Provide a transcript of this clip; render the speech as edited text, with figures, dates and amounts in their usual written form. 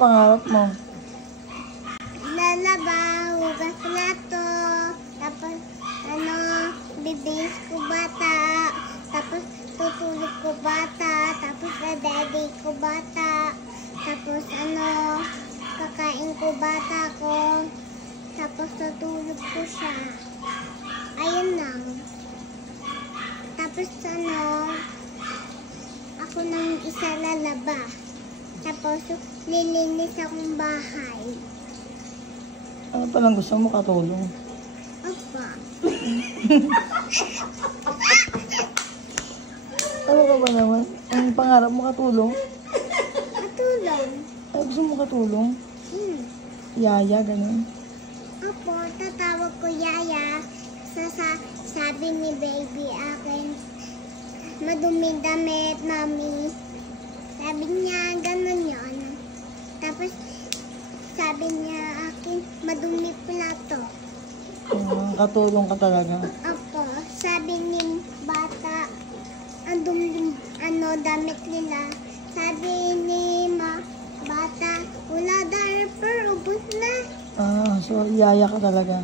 pangarap mo? Lalaba, hugas plato, tapos bibihis ko bata, tapos tutulog ko bata, tapos daddy ko bata, tapos kakain ko bata ko, tapos tutulog ko siya. Ayun lang. Tapos ako nang isa lalaba. Tapos nilinis akong bahay. Ano palang gusto mo katulong? Opa. Ano ka ba naman? Ang pangarap mo katulong? Katulong. Ay, gusto mo katulong? Yaya, ganun. Opo, tatawag ko Yaya. Sabi ni baby akin, maduming damit, mami. Sabi niya, ganun yun. Tapos, sabi niya akin, madumi plato. Katulong ka talaga. Opo, sabi ni bata, ang dumi, damit nila. Sabi ni bata, wala diaper, ubos na. So yaya ka talaga.